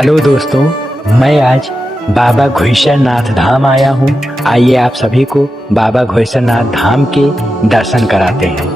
Hello दोस्तों, मैं आज बाबा घोईसरनाथ धाम आया हूँ। आइए आप सभी को बाबा घोईसरनाथ धाम के दर्शन कराते हैं।